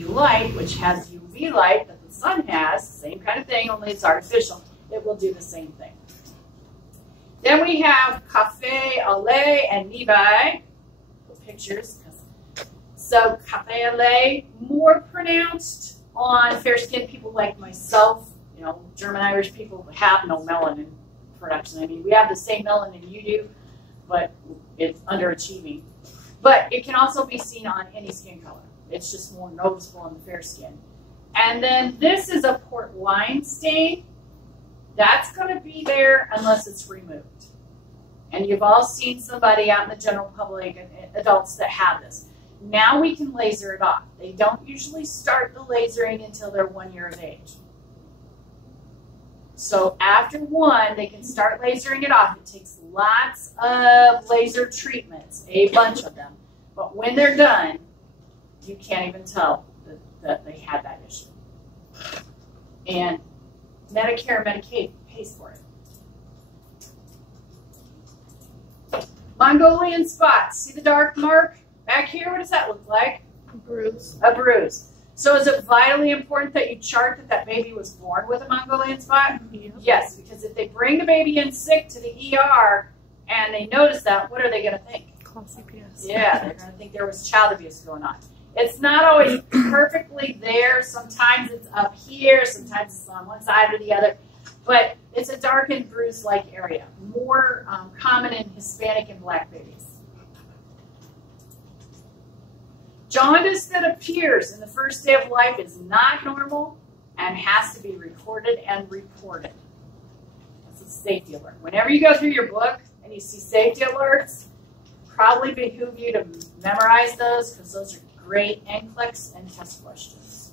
blue light, which has UV light that the sun has, same kind of thing, only it's artificial. It will do the same thing. Then we have Café au lait and Levi. Pictures. So Café au lait, more pronounced on fair-skinned people like myself. You know, German Irish people have no melanin production. I mean, we have the same melanin you do, but it's underachieving. But it can also be seen on any skin color. It's just more noticeable in the fair skin. And then this is a port wine stain. That's going to be there unless it's removed. And you've all seen somebody out in the general public, adults that have this. Now we can laser it off. They don't usually start the lasering until they're 1 year of age. So after 1, they can start lasering it off. It takes lots of laser treatments, a bunch of them. But when they're done, you can't even tell that they had that issue. And Medicare and Medicaid pays for it. Mongolian spots. See the dark mark back here? What does that look like? A bruise. A bruise. So is it vitally important that you chart that that baby was born with a Mongolian spot? Yeah. Yes, because if they bring the baby in sick to the ER and they notice that, what are they going to think? Call CPS. Yeah, they're going to think there was child abuse going on. It's not always perfectly there. Sometimes it's up here. Sometimes it's on one side or the other. But it's a darkened bruise-like area. More common in Hispanic and Black babies. Jaundice that appears in the first day of life is not normal and has to be recorded and reported. That's a safety alert. Whenever you go through your book and you see safety alerts, probably behoove you to memorize those because those are great NCLEX and test questions.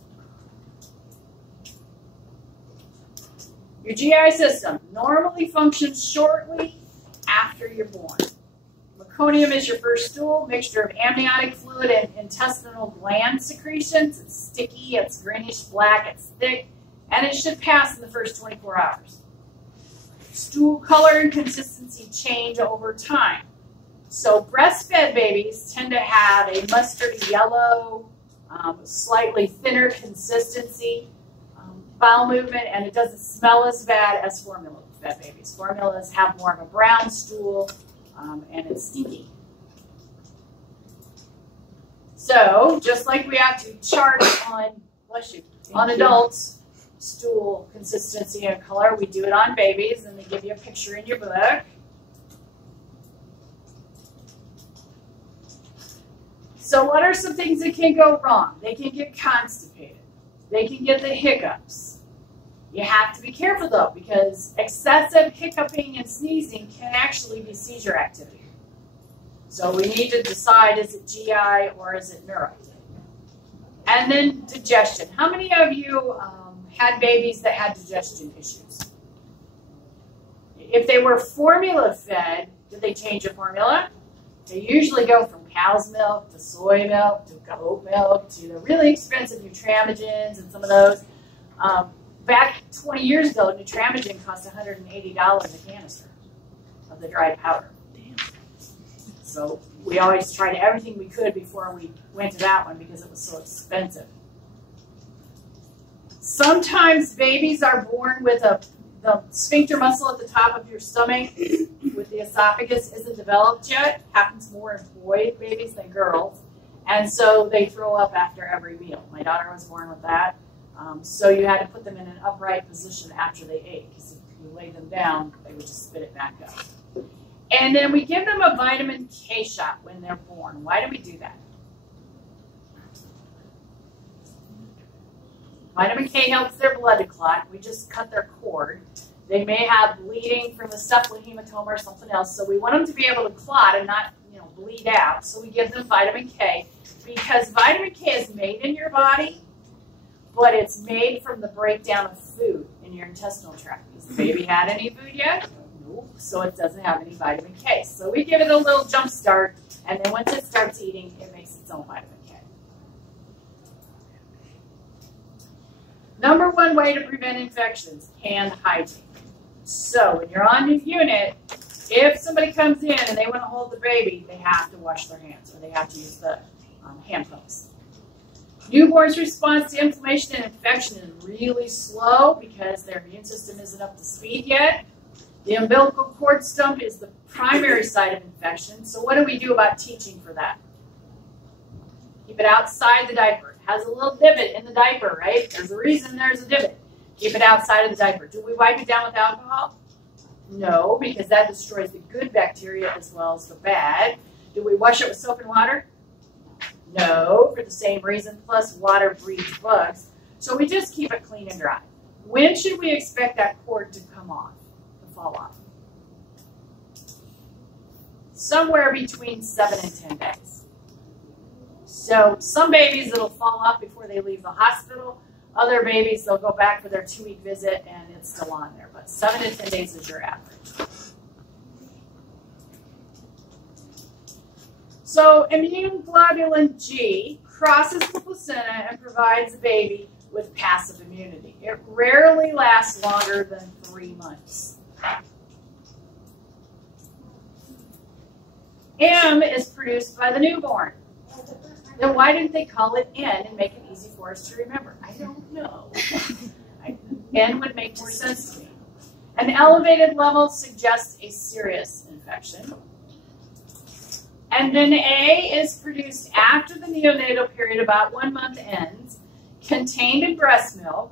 Your GI system normally functions shortly after you're born. Meconium is your first stool, mixture of amniotic fluid and intestinal gland secretions. It's sticky, it's greenish black, it's thick, and it should pass in the first 24 hours. Stool color and consistency change over time. So breastfed babies tend to have a mustardy yellow, slightly thinner consistency, bowel movement, and it doesn't smell as bad as formula-fed babies. Formulas have more of a brown stool, and it's stinky. So, just like we have to chart on, bless you, on adults, stool consistency and color, we do it on babies, and they give you a picture in your book. So what are some things that can go wrong? They can get constipated. They can get the hiccups. You have to be careful though, because excessive hiccuping and sneezing can actually be seizure activity. So we need to decide, is it GI or is it neuro? And then digestion. How many of you had babies that had digestion issues? If they were formula fed, did they change the formula? They usually go from cow's milk to soy milk to goat milk to the really expensive Nutramigens and some of those. Back 20 years ago, Nutramigen cost $180 a canister of the dry powder. Damn. So we always tried everything we could before we went to that one because it was so expensive. Sometimes babies are born with the sphincter muscle at the top of your stomach with the esophagus isn't developed yet. Happens more in boy babies than girls. And so they throw up after every meal. My daughter was born with that. So you had to put them in an upright position after they ate, because if you lay them down, they would just spit it back up. And then we give them a vitamin K shot when they're born. Why do we do that? Vitamin K helps their blood to clot. We just cut their cord. They may have bleeding from a cephalohematoma or something else, so we want them to be able to clot and not, bleed out. So we give them vitamin K, because vitamin K is made in your body, but it's made from the breakdown of food in your intestinal tract. Has the baby had any food yet? Nope. So it doesn't have any vitamin K. So we give it a little jump start, and then once it starts eating, it makes its own vitamin K. Number one way to prevent infections, hand hygiene. So when you're on the unit, if somebody comes in and they want to hold the baby, they have to wash their hands, or they have to use the hand pumps. Newborns' response to inflammation and infection is really slow because their immune system isn't up to speed yet. The umbilical cord stump is the primary site of infection. So what do we do about teaching for that? Keep it outside the diaper. It has a little divot in the diaper, right? There's a reason there's a divot. Keep it outside of the diaper. Do we wipe it down with alcohol? No, because that destroys the good bacteria as well as the bad. Do we wash it with soap and water? No, for the same reason, plus water breeds bugs. So we just keep it clean and dry. When should we expect that cord to come off, to fall off? Somewhere between 7 and 10 days. So some babies, it'll fall off before they leave the hospital. Other babies, they'll go back for their 2-week visit and it's still on there. But 7 to 10 days is your average. So immune globulin G crosses the placenta and provides the baby with passive immunity. It rarely lasts longer than 3 months. M is produced by the newborn. Then why didn't they call it N and make it easy for us to remember? I don't know. N would make more sense to me. An elevated level suggests a serious infection. And then A is produced after the neonatal period, about 1 month ends, contained in breast milk,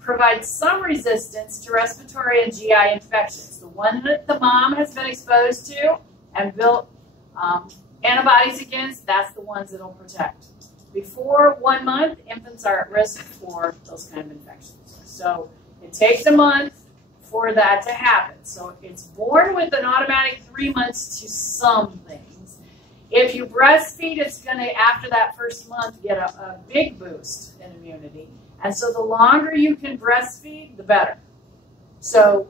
provides some resistance to respiratory and GI infections. The one that the mom has been exposed to and built antibodies against, that's the ones that will protect. Before 1 month, infants are at risk for those kind of infections. So it takes a month for that to happen. So it's born with an automatic 3 months to some things. If you breastfeed, it's going to, after that first month, get a big boost in immunity. And so the longer you can breastfeed, the better. So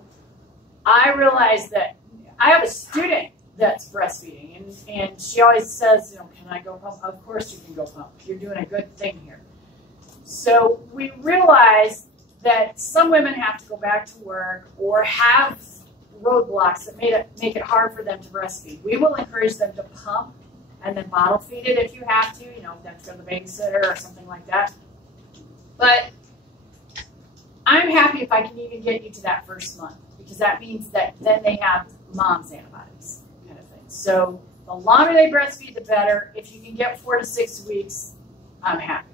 I realized that I have a student that's breastfeeding, and she always says, you know, can I go pump? Of course you can go pump. You're doing a good thing here. So we realized that some women have to go back to work or have roadblocks that make it hard for them to breastfeed. We will encourage them to pump and then bottle feed it if you have to, you know, if you have to go to the babysitter or something like that. But I'm happy if I can even get you to that first month, because that means that then they have mom's antibodies kind of thing. So the longer they breastfeed, the better. If you can get 4 to 6 weeks, I'm happy.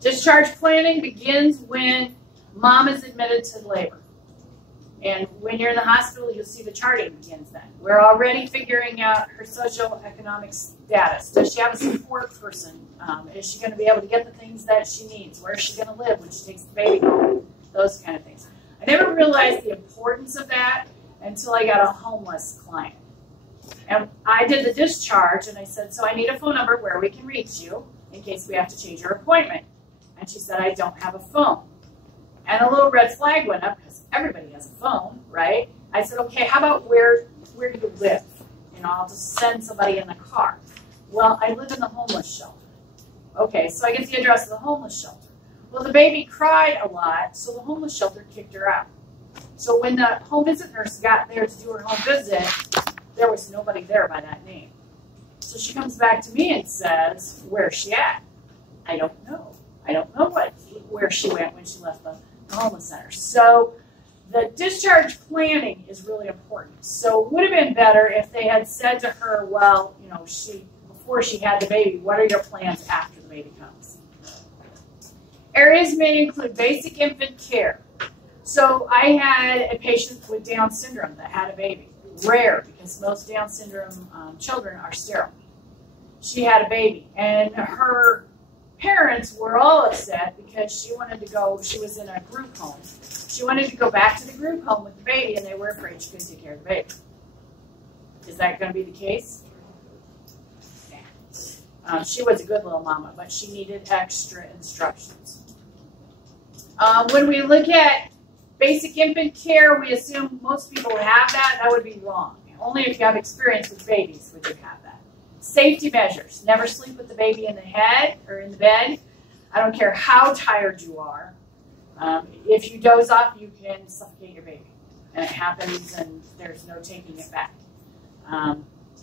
Discharge planning begins when mom is admitted to labor. And when you're in the hospital, you'll see the charting begins then. We're already figuring out her socioeconomic status. Does she have a support person? Is she going to be able to get the things that she needs? Where is she going to live when she takes the baby home? Those kind of things. I never realized the importance of that until I got a homeless client. And I did the discharge, and I said, so I need a phone number where we can reach you in case we have to change your appointment. And she said, I don't have a phone. And a little red flag went up because everybody has a phone, right? I said, okay, how about where do you live? You know, I'll just send somebody in the car. Well, I live in the homeless shelter. Okay, so I get the address of the homeless shelter. Well, the baby cried a lot, so the homeless shelter kicked her out. So when the home visit nurse got there to do her home visit, there was nobody there by that name. So she comes back to me and says, where's she at? I don't know. I don't know where she went when she left the homeless center. So the discharge planning is really important. So it would have been better if they had said to her, well, you know, before she had the baby, what are your plans after the baby comes? Areas may include basic infant care. So I had a patient with Down syndrome that had a baby. Rare, because most Down syndrome children are sterile. She had a baby, and her parents were all upset because she wanted to go, she was in a group home. She wanted to go back to the group home with the baby, and they were afraid she couldn't take care of the baby. Is that going to be the case? Yeah. She was a good little mama, but she needed extra instructions. When we look at basic infant care, we assume most people have that. That would be wrong. Only if you have experience with babies would you have that. Safety measures. Never sleep with the baby in the head or in the bed. I don't care how tired you are. If you doze off, you can suffocate your baby. And it happens, and there's no taking it back.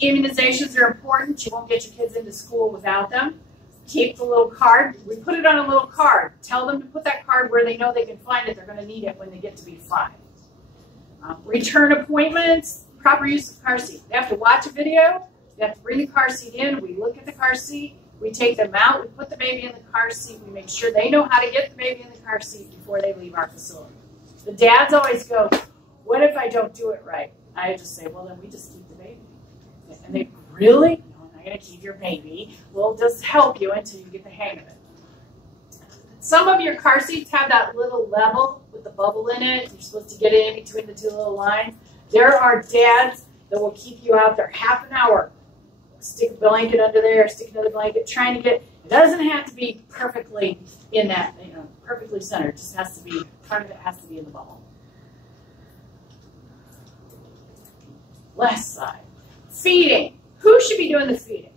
Immunizations are important. You won't get your kids into school without them. Keep the little card. We put it on a little card. Tell them to put that card where they know they can find it. They're going to need it when they get to be 5. Return appointments, proper use of car seat. They have to watch a video. They have to bring the car seat in. We look at the car seat. We take them out. We put the baby in the car seat. We make sure they know how to get the baby in the car seat before they leave our facility. The dads always go, what if I don't do it right? I just say, well, then we just keep the baby. And they, really? No, I'm not going to keep your baby. We'll just help you until you get the hang of it. Some of your car seats have that little level with the bubble in it. You're supposed to get it in between the 2 little lines. There are dads that will keep you out there half an hour. Stick a blanket under there, stick another blanket, trying to get, it doesn't have to be perfectly in that, perfectly centered. It just has to be, part of it has to be in the bubble. Left side. Feeding. Who should be doing the feeding?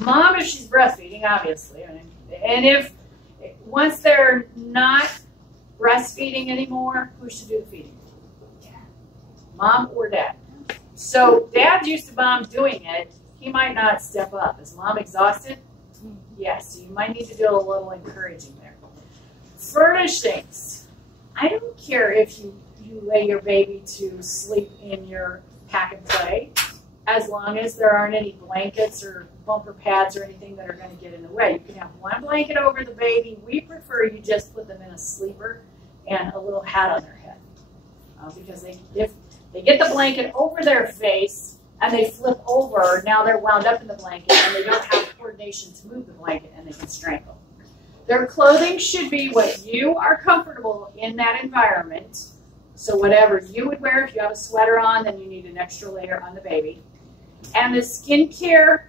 Mom, if she's breastfeeding, obviously. And if, once they're not breastfeeding anymore, who should do the feeding? Mom or dad? So dad's used to mom doing it. He might not step up. Is mom exhausted? Yes, so you might need to do a little encouraging there. Furnishings. I don't care if you lay your baby to sleep in your pack and play, as long as there aren't any blankets or bumper pads or anything that are going to get in the way. You can have one blanket over the baby. We prefer you just put them in a sleeper and a little hat on their head. Because if they get the blanket over their face and they flip over, now they're wound up in the blanket and they don't have coordination to move the blanket and they can strangle. Their clothing should be what you are comfortable in that environment. So whatever you would wear, if you have a sweater on, then you need an extra layer on the baby. And the skincare,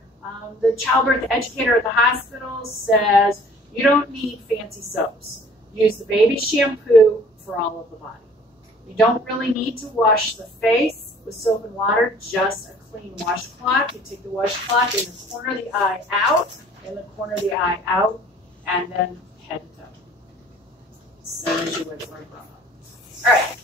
the childbirth educator at the hospital says you don't need fancy soaps. Use the baby shampoo for all of the body. You don't really need to wash the face with soap and water, just a clean washcloth. You take the washcloth in the corner of the eye out, in the corner of the eye out, and then head to toe. Same as you would for a grown-up. All right.